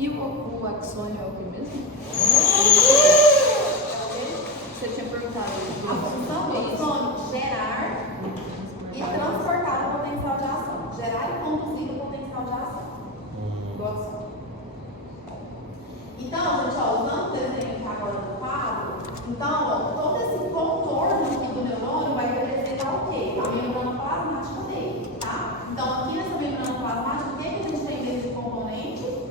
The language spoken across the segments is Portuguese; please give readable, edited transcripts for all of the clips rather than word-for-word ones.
E o axônio é o que mesmo? Você tinha perguntado. A função do axônio é gerar e transportar o potencial de ação. Gerar e conduzir o potencial de ação do axônio. Então, gente, ó, usando o desenho aqui agora do quadro, então, ó, todo esse contorno aqui do neurônio vai representar o quê? A membrana plasmática dele, tá? Então, aqui nessa membrana plasmática, o que a gente tem desse componente?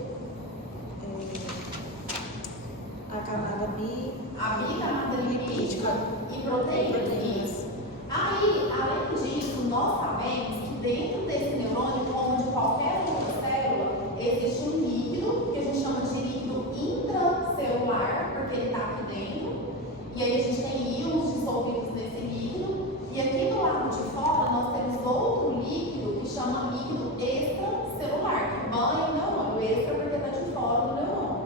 A camada bicamada lipídica e proteínas. Aí, além disso, nós sabemos que dentro desse neurônio, como de qualquer outra célula, existe um líquido, que a gente chama de líquido intracelular, porque ele está aqui dentro. E aí a gente tem íons dissolvidos nesse líquido. E aqui do lado de fora, nós temos outro líquido que chama líquido extracelular, que banha o neurônio. Extra porque está de fora do neurônio.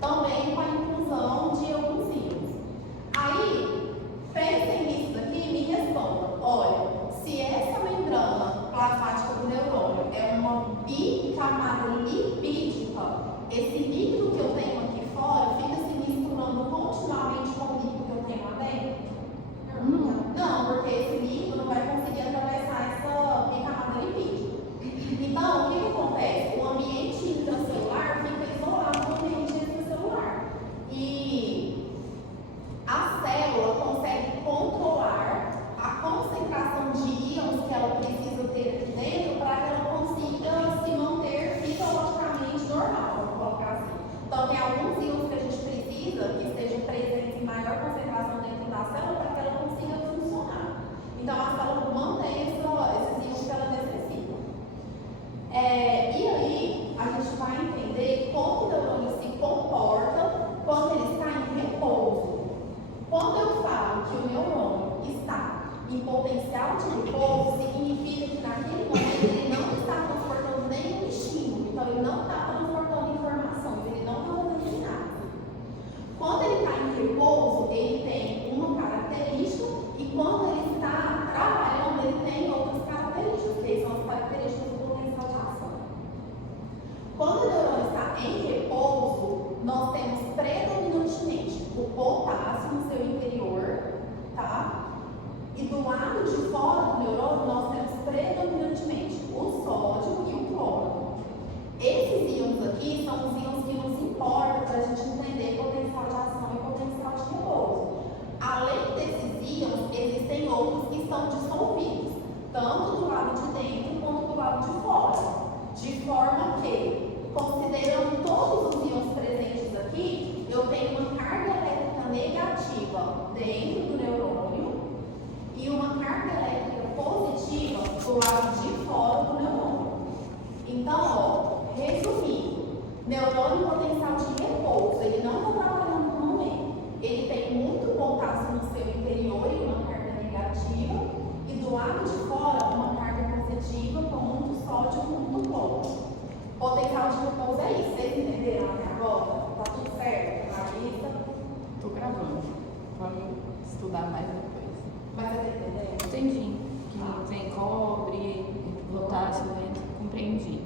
Também com a inclusão de alguns íons. Aí, pensem nisso daqui e me respondam. Olha, se essa membrana plasmática do neurônio é uma bicamada lipídica, esse líquido que eu tenho aqui fora fica se misturando continuamente com o líquido que eu tenho lá dentro? Não, porque esse líquido não vai conseguir atravessar essa bicamada lipídica. Então, o que acontece? O ambiente intracelular fica isolado do ambiente extracelular. E a célula consegue controlar a concentração de íons que ela precisa ter aqui dentro para que ela consiga se manter fisiologicamente normal, vamos colocar assim. Então, tem alguns íons que a gente precisa que estejam presentes em maior concentração dentro da célula para que ela consiga funcionar. Então, a célula mantém esses íons que ela necessita. E aí, a gente vai entender como o neurônio se comporta quando ele está em repouso. Quando eu falo que o neurônio está em potencial de repouso, significa que naquele momento ele não está transportando nenhum estímulo, então ele não está transportando informações, ele não está fazendo nada. Quando ele está em repouso, ele tem uma característica e quando ele está trabalhando, ele tem outras características, que são as características do potencial de ação. Quando o neurônio está em repouso, nós temos predominantemente o potássio no seu interior, tá? E do lado de fora do neurônio, nós temos predominantemente o sódio e o cloro. Esses íons aqui são os íons que nos importam para a gente entender potencial de ação e potencial de repouso. Além desses íons, existem outros que estão dissolvidos, tanto do lado de dentro quanto do lado de fora. De forma que, considerando todos os íons presentes aqui, eu tenho uma carga elétrica negativa dentro do neurônio e uma carga elétrica positiva do lado de fora do neurônio. Então, ó, resumindo, neurônio potencial de repouso, ele não está trabalhando no momento. Ele tem muito potássio no seu interior e uma carga negativa, e do lado de fora uma carga positiva com muito sódio e muito cloro. Potencial de repouso é isso, vocês entenderam até agora? Tá tudo certo? Larissa? Tô gravando. Vamos estudar mais depois. Mas você tá entendendo? Entendi. Que tem cobre, potássio dentro, compreendi.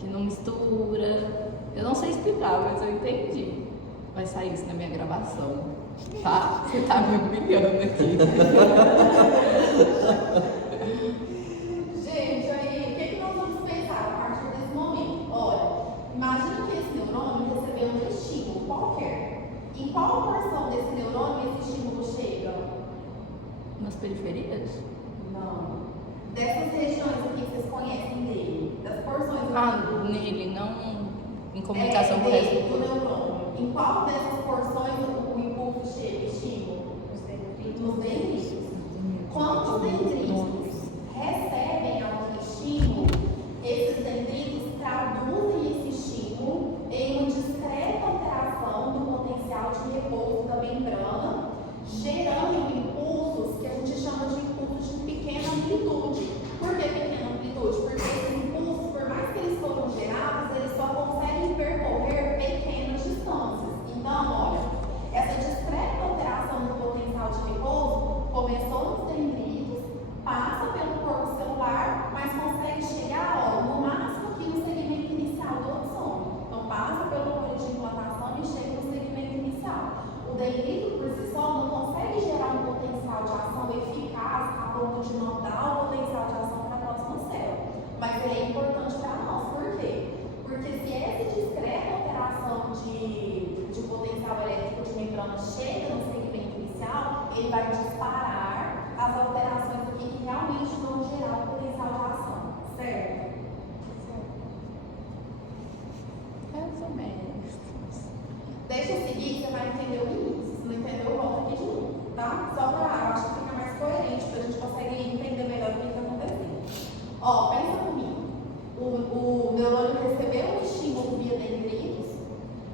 Que não mistura. Eu não sei explicar, mas eu entendi. Vai sair isso na minha gravação. Tá? Você tá me humilhando aqui. Gente, aí, o que nós vamos pensar a partir desse momento? Olha, imagina que esse neurônio recebeu um estímulo qualquer. Em qual porção desse neurônio esse estímulo chega? Nas periferias? Não. Dessas regiões aqui que vocês conhecem dele, das porções Nele, não em comunicação com o resto do neurônio. Em qual dessas porções o impulso chega, estímulo? Nos dendritos. Quando os dendritos recebem algum estímulo, esses dendritos traduzem esse estímulo em uma discreta alteração do potencial de repouso da membrana, gerando impulsos que a gente chama de impulsos de pequena amplitude. Por que pequena amplitude? Porque esses impulsos, por mais que eles foram gerados, eles só conseguem percorrer pequenas distâncias. Então, olha, essa discreta alteração do potencial de repouso começou nos dendritos, passa pelo corpo celular, mas consegue Deixa eu seguir, você vai entender o início. Se não entendeu, volta aqui de novo, tá? Só para, eu acho que fica mais coerente, para a gente conseguir entender melhor o que está acontecendo. Ó, pensa comigo. O neurônio recebeu um estímulo via dendritos,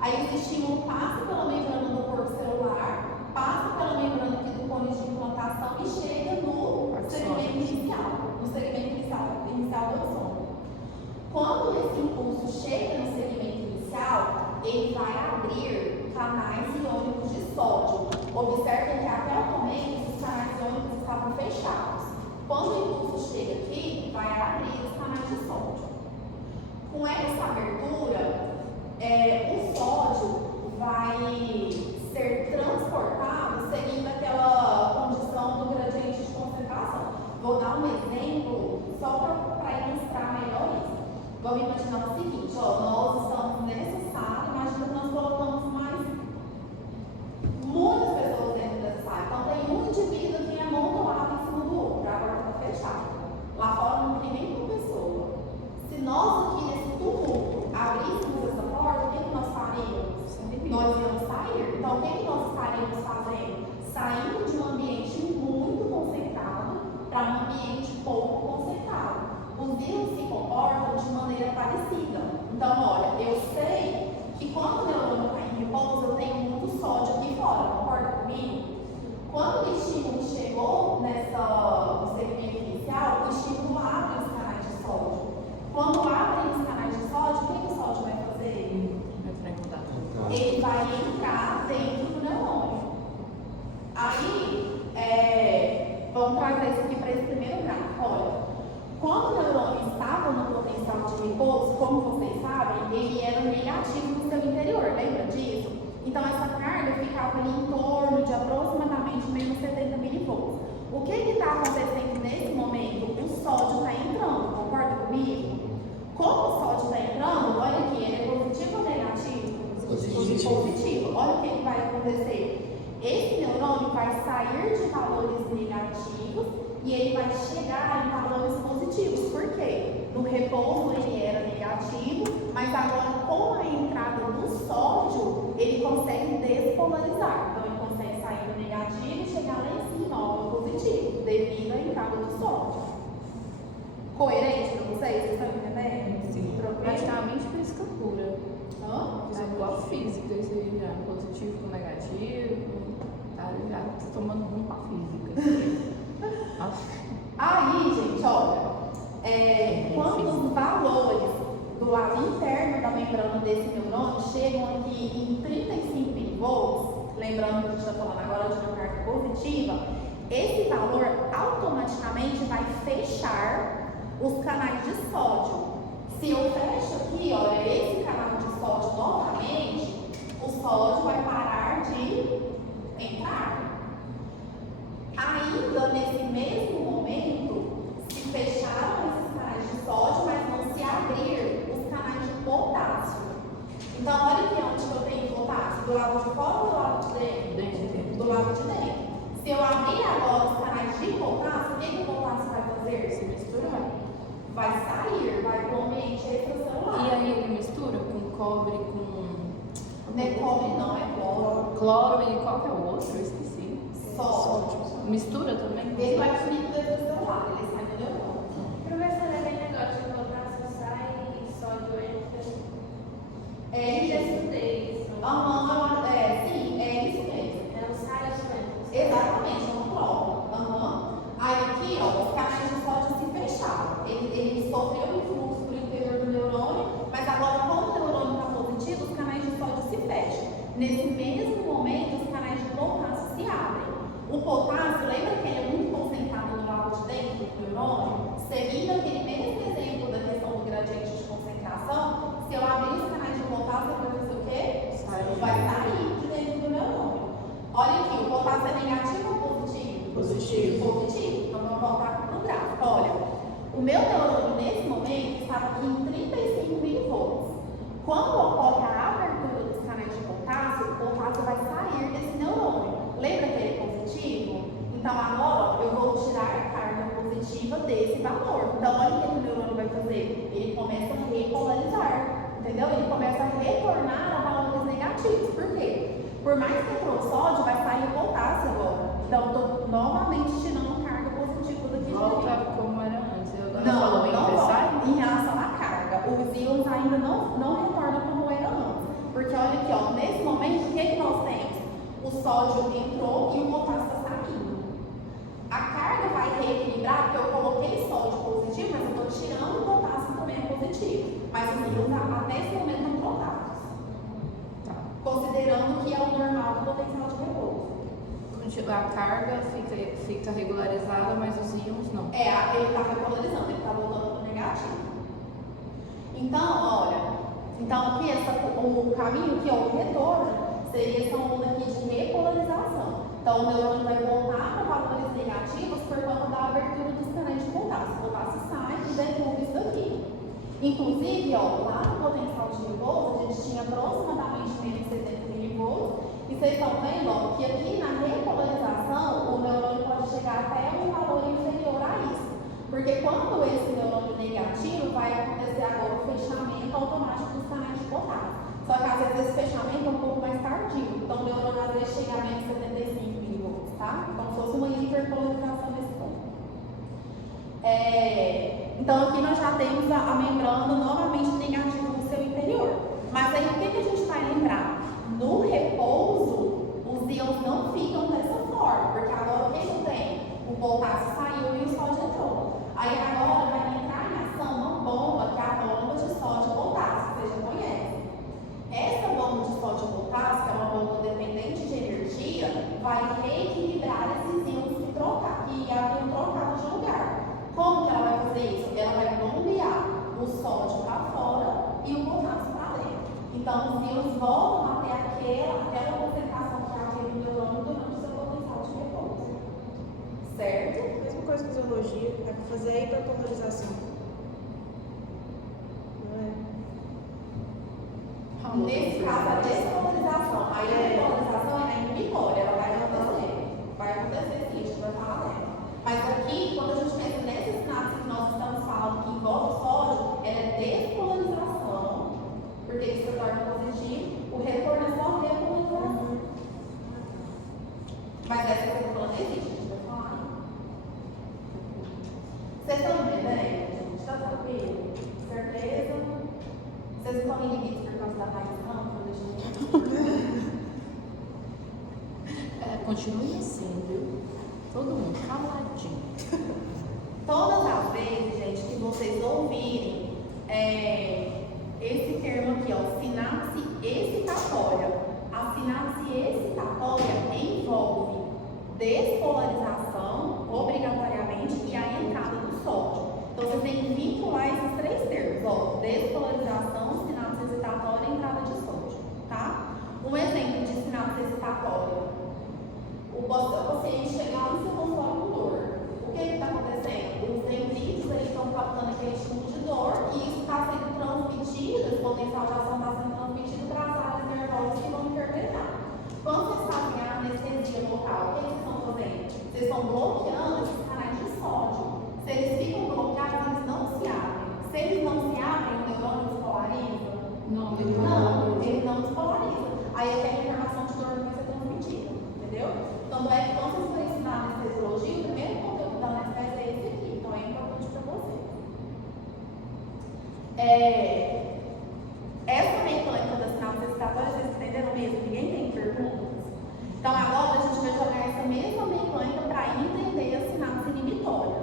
aí esse estímulo passa pela membrana do corpo celular, passa pela membrana aqui do cone de implantação e chega no segmento inicial, do axônio. Quando esse impulso chega no segmento inicial, ele vai abrir canais iônicos de sódio. Observem que até o momento os canais iônicos estavam fechados. Quando o impulso chega aqui, vai abrir os canais de sódio. Com essa abertura, o sódio vai ser transportado seguindo aquela condição do gradiente de concentração. Vou dar um exemplo só para ilustrar melhor isso. Vamos imaginar o seguinte, ó, nós estamos nessa sala, imagina que nós colocamos mais muitas pessoas dentro dessa sala. Então tem um indivíduo que é amontoado em cima do outro, a porta está fechada. Lá fora não tem nenhuma pessoa. Se nós aqui nesse tumulto abríssemos essa porta, o que nós faríamos? Nós íamos sair. Então o que nós estaríamos fazendo? Saindo de um ambiente muito concentrado para um ambiente pouco concentrado. Os vírus se comportam de maneira parecida. Então, olha, eu sei que quando o neurônio está em repouso, eu tenho muito sódio aqui fora, concorda comigo? Quando o estímulo chegou no segmento inicial, o estímulo abre os canais de sódio. Quando abrem os canais de sódio, o que o sódio vai fazer? Ele vai entrar dentro do neurônio. Aí, vamos trazer isso aqui para esse primeiro gráfico. Olha, quando o neurônio estava no potencial de repouso, como vocês sabem, ele era negativo no seu interior, lembra disso? Então essa carga ficava ali em torno de aproximadamente menos 70 milivolts. O que está acontecendo nesse momento? O sódio está entrando, concorda comigo? Como o sódio está entrando, olha aqui, ele é positivo ou negativo? Positivo. Olha o que vai acontecer. Esse neurônio vai sair de valores negativos e ele vai chegar em valores positivos. Por quê? No repouso ele era negativo, mas agora com a entrada do sódio, ele consegue despolarizar. Então ele consegue sair do negativo e chegar lá em cima, ó, no positivo, devido à entrada do sódio. Coerente para vocês? Vocês estão entendendo? Sim. Praticamente física pura. Hã? É igual física, isso aí já. Positivo com negativo. Tá já tomando rumo pra física. Aí, gente, olha, quando os valores do lado interno da membrana desse neurônio chegam aqui em 35 milivolts, lembrando que a gente está falando agora de uma carga positiva, esse valor automaticamente vai fechar os canais de sódio. Se eu fecho aqui, olha, esse canal de sódio novamente, o sódio vai parar de entrar. Ainda nesse mesmo momento, se fecharam esses canais de sódio, mas não se abrir os canais de potássio. Então, olha aqui onde eu tenho potássio, do lado de fora ou do lado de dentro? Do lado de dentro. Se eu abrir agora os canais de potássio, o que o potássio vai fazer? Se misturar. Vai sair, vai para o ambiente extracelular. E aí ele mistura com cobre, com... Não é cobre, não, é cloro. Cloro e qual que é o outro? Eu esqueci. Sódio. Mistura também? Ele vai para o líquido extracelular, ele sai do neurônio. Professor, é bem negócio de potássio sai e sódio entra. É Já isso. estudei isso. Sim, é isso mesmo. É o sai e entra. Exatamente, é um cloro. Aí aqui, ó, os canais de sódio se fecharam. Ele sofreu um influxo para o interior do neurônio, mas agora, como o neurônio está positivo, os canais de sódio se fecham. Nesse mesmo momento, os canais de potássio se abrem. O potássio, lembra que ele é muito concentrado no lado de dentro do neurônio? Seguindo aquele mesmo exemplo da questão do gradiente de concentração, se eu abrir os canais de potássio, ele vai fazer o quê? Vai sair de dentro do neurônio. Olha aqui, o potássio é negativo ou positivo? Positivo. Então vamos voltar para o gráfico. Olha, o meu neurônio nesse momento estava aqui em 35 milivolts. Quando ocorre a abertura dos canais de potássio, o potássio vai sair desse neurônio. Lembra que ele é positivo? Então agora, ó, eu vou tirar a carga positiva desse valor. Então olha o que o neurônio vai fazer. Ele começa a repolarizar, entendeu? Ele começa a retornar a valores negativos. Por quê? Por mais que entrou o sódio, vai sair o potássio agora. Então, estou novamente tirando carga positiva daqui de Volta dentro. como era antes. Eu não Não, falou não entre sai? volta. Em relação à carga, os íons ainda não retornam como era antes. Porque olha aqui, ó, nesse momento, o que nós temos? O sódio entrou e o potássio está saindo. A carga vai reequilibrar, porque eu coloquei sódio positivo, mas eu estou tirando o potássio também é positivo. Mas os íons até esse momento estão trocados. Tá. Considerando que é o normal do potencial de repouso. A carga fica regularizada, mas os íons não. Ele está regularizando, ele está voltando para o negativo. Então, olha, aqui o caminho que é o retorno seria essa onda aqui de repolarização. Então, o neurônio vai voltar para valores negativos por conta da abertura dos canais de potássio. O potássio sai e derruba isso daqui. Inclusive, ó, lá no potencial de repouso, a gente tinha aproximadamente menos 70 milivolts. E vocês estão vendo, ó, que aqui na repolarização, o neurônio pode chegar até um valor inferior a isso. Porque quando esse neurônio negativo, vai acontecer agora o fechamento automático dos canais de potássio. Só que às vezes esse fechamento é um pouco mais tardio. Então o neurônio às vezes chega a menos 75 milivolts, tá? Como se fosse uma hiperpolarização nesse ponto. Então aqui nós já temos a membrana novamente negativa no seu interior. Mas aí o que a gente vai lembrar? No repouso, os íons não ficam dessa forma, porque agora o que eu tenho? O potássio saiu e o sódio entrou. Aí agora vai entrar em ação uma bomba, que é a bomba de sódio e potássio, vocês já conhecem. Essa bomba de sódio e potássio, que é uma bomba dependente de energia, vai reequilibrar esses íons que haviam trocado de lugar. Como que ela vai fazer isso? Ela vai bombear o sódio para fora e o potássio para dentro. Então os íons voltam até aquela concentração que havia no neurônio durante o seu potencial de repouso. Certo? Mesma coisa que fisiologia, é para fazer a hiperpolarização. Não é? Nesse caso, a despolarização. A hiperpolarização é na inibitória, ela vai acontecer. Vai acontecer sim, a gente vai falar dela. Mas aqui, quando a gente pensa nessas sinapses que nós estamos falando que envolve o sódio, ela é despolarização, porque ele se torna positivo, o retorno é só repolarização. Mas essa que eu estou falando existe, a gente vai falar. Vocês estão entendendo, gente? Está tranquilo? Certeza? Vocês não estão inibidos por causa da raiz, não? Continue assim, viu? Todo mundo caladinho. Todas as vezes, gente, que vocês ouvirem esse termo aqui, ó, sinapse excitatória. A sinapse excitatória envolve despolarização, obrigatoriamente, e a entrada do sódio. Então, vocês têm que vincular esses três termos, ó, despolarização, sinapse excitatória e entrada de sódio, tá? Um exemplo de sinapse excitatória. O paciente chegar no seu consultório com dor. O que está acontecendo? Os dendritos estão captando aquele estímulo de dor e isso está sendo transmitido, esse potencial de ação está sendo transmitido para as áreas nervosas que vão interpretar. Quando vocês fazem a anestesia local, o que vocês estão fazendo? Vocês estão bloqueando esses canais de sódio. Se eles ficam bloqueados, eles não se abrem. Se eles não se abrem, o neurônio despolariza? Não, Ele não despolariza. Aí aquela informação de dor não vai ser transmitida, entendeu? Tanto é que quando vocês forem ensinar anestesiologia, o primeiro conteúdo da anestesia é esse aqui, então é importante para vocês. Essa mecânica das sinapses excitatórias, vocês entenderam mesmo? Ninguém tem perguntas? Então agora a gente vai jogar essa mesma mecânica para entender a sinapse inibitória.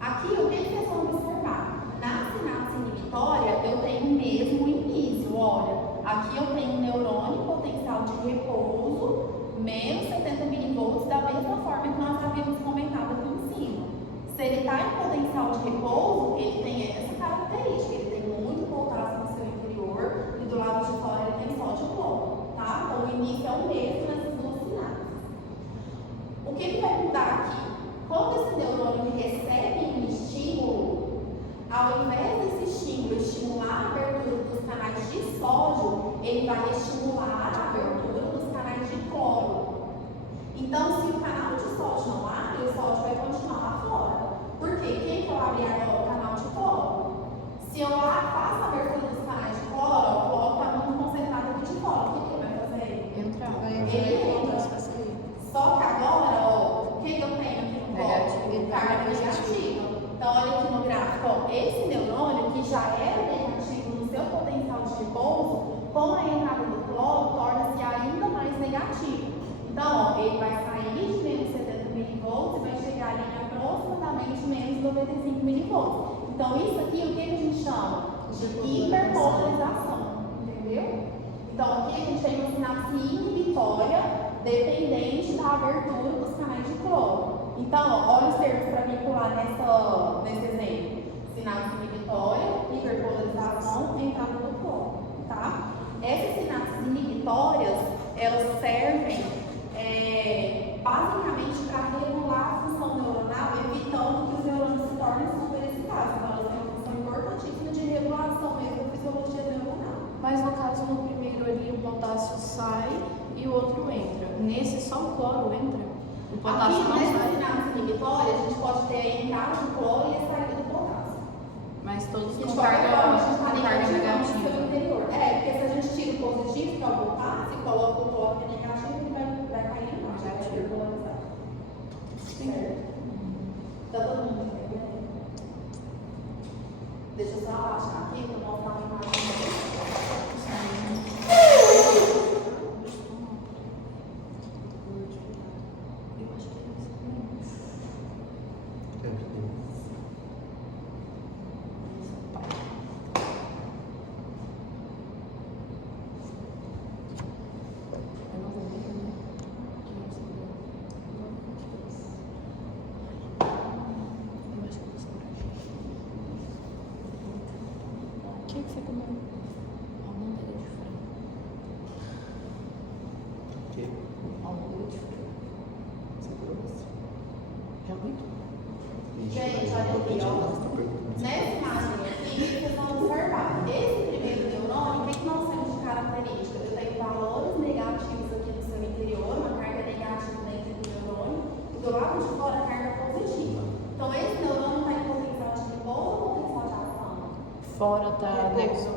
Aqui, o que vocês vão observar? Na sinapse inibitória, eu tenho mesmo o início, olha. Aqui eu tenho um neurônio potencial de repouso, menos 70 milivolts, da mesma forma que nós havíamos comentado aqui em cima. Se ele está em potencial de repouso, ele tem essa característica, ele tem muito potássio no seu interior e do lado de fora ele tem sódio cloro, tá? Então o início é o mesmo nessas duas sinapses. O que vai mudar aqui? Quando esse neurônio recebe um estímulo, ao invés desse estímulo estimular a abertura dos canais de sódio, ele vai estimular a abertura dos canais de cloro. Então, se o canal de sódio não abre, o sódio vai continuar lá fora. Por quê? Quem que eu abrir agora? O canal de cloro. Se eu faço a abertura dos canais de cloro, o cloro está muito concentrado aqui de fora. O que ele vai fazer? Entrar. ele entra. Acontece essa aí. Só que agora, ó, o que eu tenho aqui no Negativo. colo? Carga negativa. Então, olha aqui no gráfico, ó, esse neurônio que já era negativo no seu potencial de repouso, com a entrada do cloro, torna-se ainda mais negativo. Então, ó, ele vai sair de menos 70 milivolts e vai chegar ali em aproximadamente menos 95 milivolts. Então, isso aqui, o que a gente chama? De hiperpolarização, entendeu? Então, aqui a gente tem uma sinapse inibitória dependente da abertura dos canais de cloro. Então, ó, olha os termos para vincular nesse exemplo. Sinapse inibitória, hiperpolarização, entrada do cloro, tá? Essas sinapses inibitórias, elas servem basicamente para regular a função neuronal, evitando que os neurônios se tornem superexcitados. Então, elas têm uma função importantíssima de regulação mesmo da fisiologia neuronal. Mas no caso, no primeiro ali, o potássio sai e o outro entra. Nesse, só o cloro entra? O potássio Aqui, não nessa sai? sinapse inibitória, a gente pode ter a entrada do cloro e a saída do potássio. Mas todos De com qualquer carga, forma, a gente está com carga negativa no seu negativa. interior. Porque se a gente tira o positivo, que é o potássio, e coloca o cloro que é negativo, ele vai cair embaixo, vai ser polarizado. Certo? Tá todo mundo entendendo? Deixa eu só abaixar aqui para mostrar uma imagem. Eu acho que é isso também. Eu não vou ver, né? Eu acho que eu vou escurecer. O que você comeu? Almôndega de frango. Almôndega de frango. Você trouxe? Já muito? Gente, olha aqui, ó. Nessa imagem aqui, vocês vão observar. Esse primeiro neurônio, o que nós temos de característica? Eu tenho valores negativos aqui no seu interior, uma carga negativa dentro do neurônio, e do lado de fora a carga positiva. Então, esse neurônio está em potencial de repouso ou potencial de ação? Fora tá, Repouso.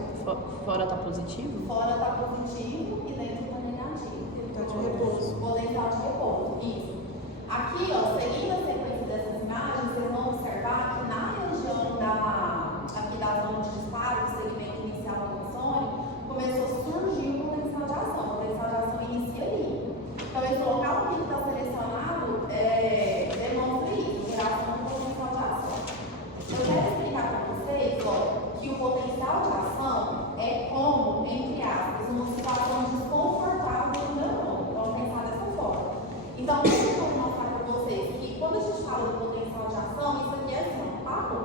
fora tá positivo? Fora está positivo e dentro está negativo. Tá de repouso. Potencial de repouso, isso. Aqui, ó, seguindo a sequência dessas imagens, vocês vão observar que na região aqui da zona de disparo, do segmento inicial do sônio, começou a surgir o potencial de ação. O potencial de ação inicia ali. Então, esse local que está selecionado demonstra isso, geração do potencial de ação. Eu quero explicar para vocês, ó, que o potencial de ação é como, entre aspas, uma situação desconfortável do neurônio. Então, vamos pensar dessa forma. Então, o que eu quero mostrar para vocês? Que quando a gente fala do potencial de ação, isso aqui é assim, ó, papo.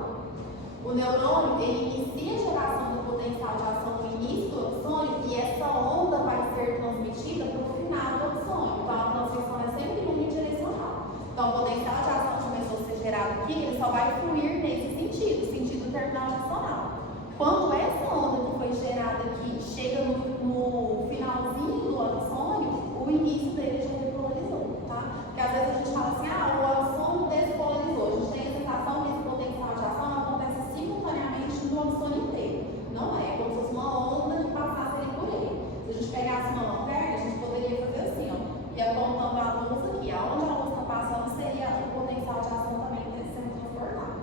O neurônio, ele inicia a geração do potencial de ação no início do axônio e essa onda vai ser transmitida para o final do axônio. Então, a transmissão é sempre unidirecional. Então, o potencial de ação começou a ser gerado aqui, ele só vai fluir nesse sentido terminal axonal. Quando essa onda que foi gerada aqui chega no finalzinho do axônio, o início dele já despolarizou, tá? Porque às vezes a gente fala assim, o axônio despolarizou. A gente tem a sensação que esse potencial de ação não acontece simultaneamente no axônio inteiro. Não é, como se fosse uma onda que passasse ali por ele. Se a gente pegasse uma lanterna, a gente poderia fazer assim, ó, e apontando a luz aqui. Aonde a luz está passando seria o potencial de ação também sendo transportado.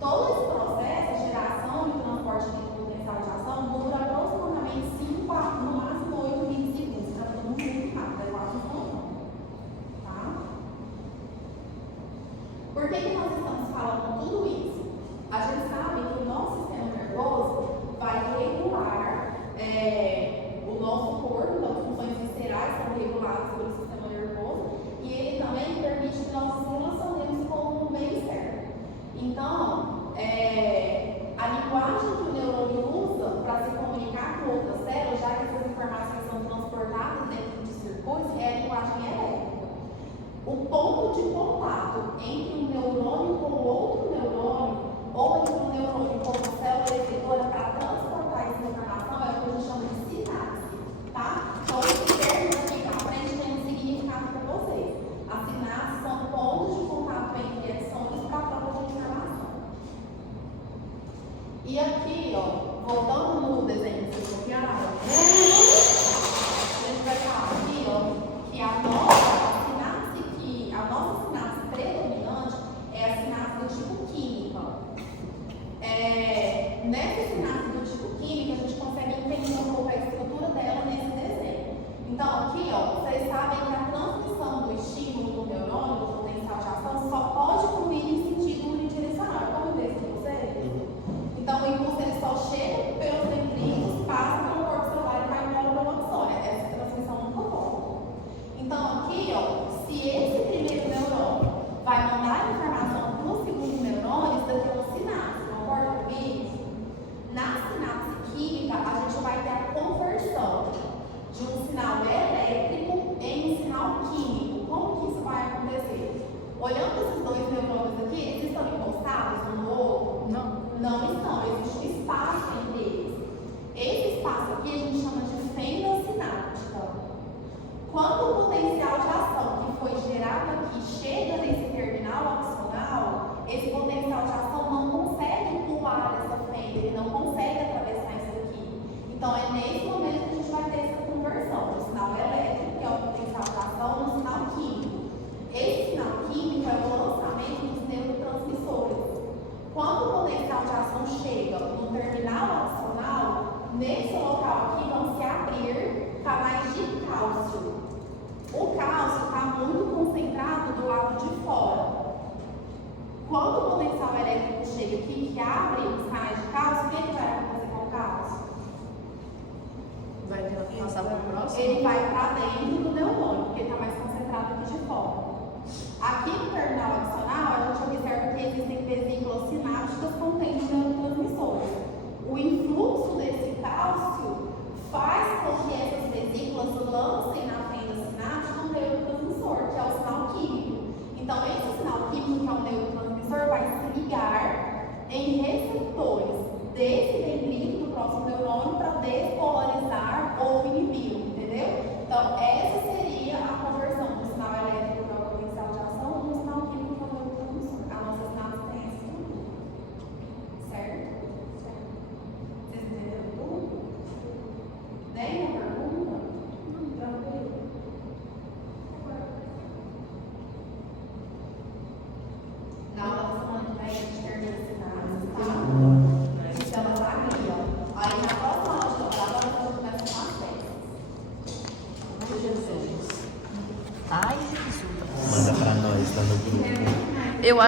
Todo esse processo, a geração e o transporte do potencial de ação, dura aproximadamente 5 a, no máximo, 8 milissegundos. Está todo mundo muito rápido, é quase um segundo. Tá? Por que nós estamos falando tudo isso? A gente sabe que o nosso sistema nervoso vai regular o nosso corpo, então, Olhando esses dois neurônios aqui, eles estão encostados um no outro? Não. Não estão, existe um espaço entre eles. Esse espaço aqui a gente chama de fenda sináptica. Quando o potencial de ação que foi gerado aqui chega nesse terminal axonal, esse potencial de ação não consegue pular essa fenda, ele não consegue atravessar isso aqui. Então é nesse momento que a gente vai ter essa conversão do sinal elétrico, que é o potencial de ação, no sinal químico. Esse sinal químico é o lançamento dos neurotransmissores. Quando o potencial de ação chega no terminal axonal, nesse local aqui vão se abrir canais de cálcio. O cálcio está muito concentrado do lado de fora. Quando o potencial elétrico chega aqui, que abre os canais de cálcio, o que vai acontecer com o cálcio? Vai passar para o próximo? Ele vai para dentro do neurônio, porque ele está mais concentrado aqui de fora. Aqui no terminal axonal, a gente observa que existem vesículas sinápticas contendo neurotransmissores. O influxo desse cálcio faz com que essas